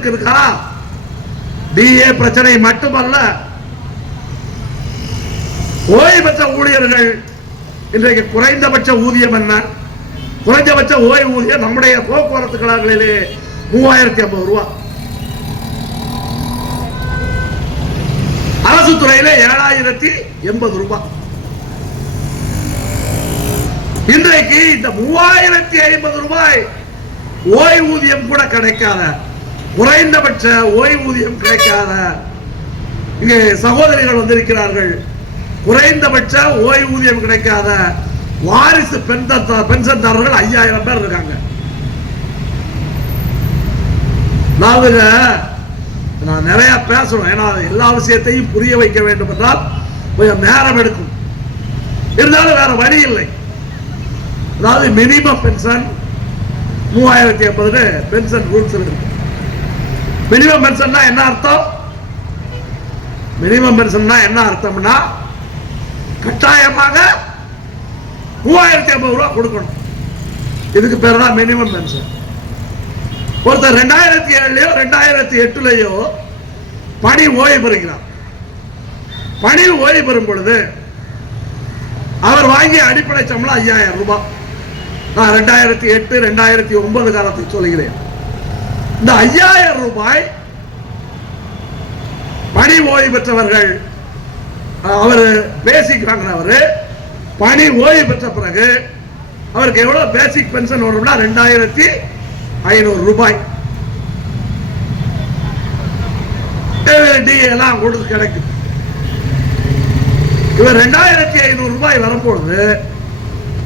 ஊழியருக்கு இருக்கா? டிஏ பிரச்சனை மட்டுமல்ல, ஓய்வு பெற்ற ஊழியர்கள் இன்றைக்கு குறைந்தபட்ச ஊதியம் என்ன? குறைந்தபட்ச ஓய்வூதியம் நம்முடைய போக்குவரத்து கழகங்களிலே 3050 ரூபாய், அரசு துறையிலே 7080 ரூபாய். இன்றைக்கு இந்த 3050 ரூபாய் ஓய்வூதியம் கூட கிடைக்காத, குறைந்தபட்ச ஓய்வூதியம் கிடைக்காத இங்கே சகோதரிகள் வந்திருக்கிறார்கள். குறைந்தபட்ச ஓய்வூதியம் கிடைக்காத வாரிசு பென்ஷன்தாரர்கள் 5000 பேர் இருக்காங்க. நான் நிறைய பேசணும், ஏன்னா எல்லா விஷயத்தையும் புரிய வைக்க வேண்டும் என்றால் கொஞ்சம் நேரம் எடுக்கும். இருந்தாலும் வேற வழி இல்லை. அதாவது மினிமம் பென்ஷன் 3050 பென்ஷன் ரூல்ஸ் இருக்கு. மினிமம் பென்ஷன்னா என்ன அர்த்தம்? மினிமம் பென்ஷன்னா என்ன அர்த்தம்னா கட்டாயமாக 3050 ரூபாய் கொடுக்கணும். இதுக்கு பேர் தான் மினிமம் பென்ஷன். ஒருத்தர் 2007லயோ 2008லயோ பணி ஓய்வு பெறுகிறார். பணி ஓய்வு பெறும் பொழுது அவர் வாங்கிய அடிப்படை சம்பளம் 5000 ரூபாய். நான் 2008 2009 காலத்தை சொல்கிறேன். இந்த 5000 ரூபாய் பணி ஓய்வு பெற்றவர்கள், அவர் பேசிக் வாங்கினவர் பணி ஓய்வு பெற்ற பிறகு அவருக்கு எவ்வளவு பேசிக் பென்ஷன் வரும்னா 2500 ரூபாய் எல்லாம் கொடுத்து கிடைக்கும். இவர் 2500 ரூபாய் வரும்பொழுது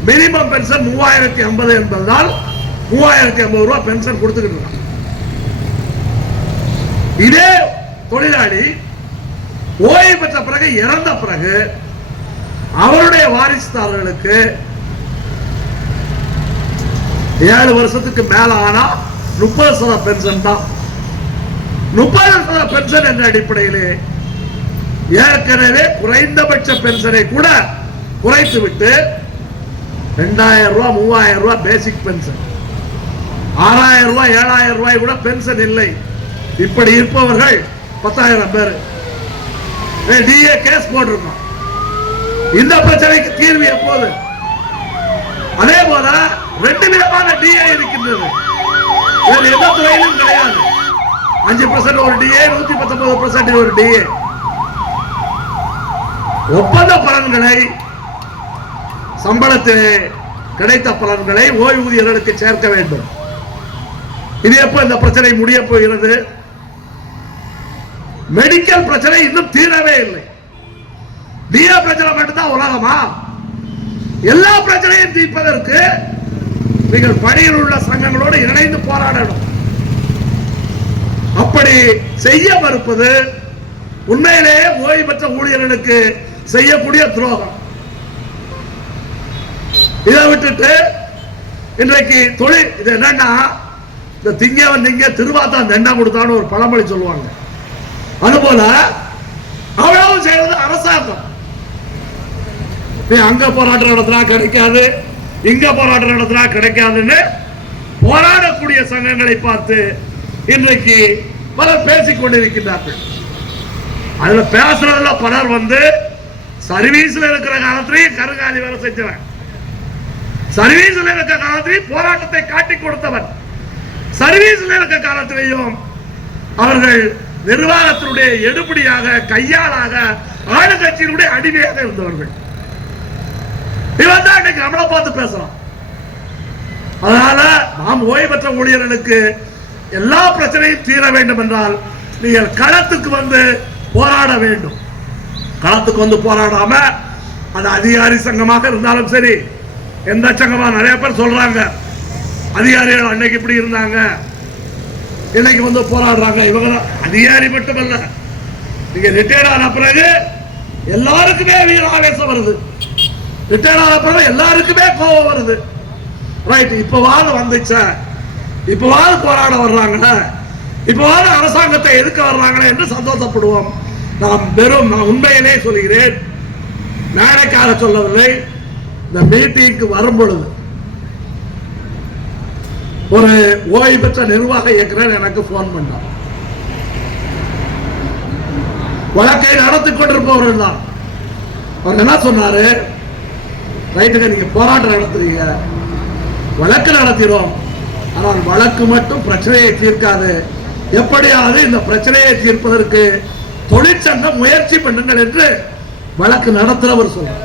மினிமம் பென்ஷன் 3050 என்பதால் 3050 ரூபாய் பென்ஷன் கொடுத்துக்கிட்டு இருக்காங்க. இதே தொழிலாளி ஓய்வு பெற்ற பிறகு, இறந்த பிறகு அவருடைய வாரிசுதாரர்களுக்கு 7 வருஷத்துக்கு மேல ஆனா 30% பென்ஷன் தான். 30% பென்ஷன் என்ற அடிப்படையிலே ஏற்கனவே குறைந்தபட்ச பென்ஷனை கூட குறைத்து விட்டு 2000 ரூபாய் 3000 ரூபாய் பேசிக் பென்ஷன், 6000 ரூபாய் 7000 ரூபாய் கூட பென்ஷன் இல்லை. இப்படி இருப்பவர்கள் 10000 பேர் டிஏ கேஸ் போட்டிருக்கோம். இந்த பிரச்சனைக்கு தீர்வு எப்போது? அதே போல 2 விதமான டிஏ இருக்கின்றது. வேறு எந்த துறையிலும் கிடையாது. 5% ஒரு டிஏ, 119% ஒரு டிஏ. ஒப்பந்த பலன்களை, சம்பளத்தில் கிடைத்த பலன்களை ஓய்வூதியர்களுக்கு சேர்க்க வேண்டும். இது எப்ப இந்த பிரச்சனை முடிய போகிறது? மெடிக்கல் பிரச்சனை இன்னும் தீரவே இல்லை. டிஏ பிரச்சனை மட்டும்தான் உலகமா? எல்லா பிரச்சனையும் தீர்ப்பதற்கு நீங்கள் பணியில் உள்ள சங்கங்களோடு இணைந்து போராடணும். அப்படி செய்ய மறுப்பது உண்மையிலேயே ஓய்வு பெற்ற ஊழியர்களுக்கு செய்யக்கூடிய துரோகம். இதை விட்டுட்டு இன்றைக்கு தொழில் இது என்னன்னா, இந்த திங்கவன் திங்க திருவாத்தான் தண்டம் கொடுத்தான்னு ஒரு பழமொழி சொல்லுவாங்க. அதுபோல அவ்வளவு செய்வது அரசாங்கம். நீ அங்க போராட்டம் நடத்தினா கிடைக்காது, இங்க போராட்டம் நடத்தினா கிடைக்காதுன்னு போராடக்கூடிய சங்கங்களை பார்த்து இன்றைக்கு பலர் பேசிக் கொண்டிருக்கிறார்கள். அதுல பேசுறதுல பலர் சர்வீஸ்ல இருக்கிற காலத்திலேயே கருங்காலி வேலை செஞ்சவன், சர்வீஸ்ல இருக்கிற காலத்திலேயே போராட்டத்தை காட்டி கொடுத்தவன், சர்வீஸ்ல இருக்கிற காலத்திலேயும் அவர்கள் நிர்வாகத்தினுடைய எடுபடியாக, கையாளாக, ஆளுங்கட்சியினுடைய அடிமையாக இருந்தவர்கள். இவன் தான் இன்னைக்கு நம்மளை பார்த்து பேசலாம். அதனால நாம் ஓய்வு பெற்ற ஊழியர்களுக்கு எல்லா பிரச்சனையும் தீர வேண்டும் என்றால் நீங்கள் களத்துக்கு போராட வேண்டும். களத்துக்கு போராடாம அது அதிகாரி சங்கமாக இருந்தாலும் சரி, எந்த சங்கமா, நிறைய பேர் சொல்றாங்க அதிகாரிகள் அன்னைக்கு இப்படி இருந்தாங்க, இன்னைக்கு போராடுறாங்க. இவங்க அதிகாரி மட்டுமல்ல, நீங்க ரிட்டையர்ட் ஆன பிறகு எல்லாருக்குமே ஆவேசம் வருது, ரிட்டையர்ட் ஆன பிறகு எல்லாருக்குமே கோபம் வருது. ரைட், இப்பவாது வந்துச்ச, இப்பவாது போராட வர்றாங்க, இப்பவாது அரசாங்கத்தை எதிர்க்க வர்றாங்களே என்று சந்தோஷப்படுவோம். நான் உண்மையிலே சொல்கிறேன், மேடைக்காக சொல்லவில்லை. இந்த மீட்டிங்க்கு வரும் பொழுது ஒரு ஓய்வு பெற்ற நிர்வாக இயக்குனர் எனக்கு போன் பண்ணார். வழக்கை நடத்தி கொண்டிருப்பவர்கள் தான். அவர் என்ன சொன்னாரு, ரைட்டுங்க நீங்க போராட்டம் நடத்துறீங்க, வழக்கு நடத்திடும், ஆனால் வழக்கு மட்டும் பிரச்சனையை தீர்க்காது, எப்படியாவது இந்த பிரச்சனையை தீர்ப்பதற்கு தொழிற்சங்கம் முயற்சி பண்ணுங்கள் என்று வழக்கு நடத்துறவர் சொல்றார்.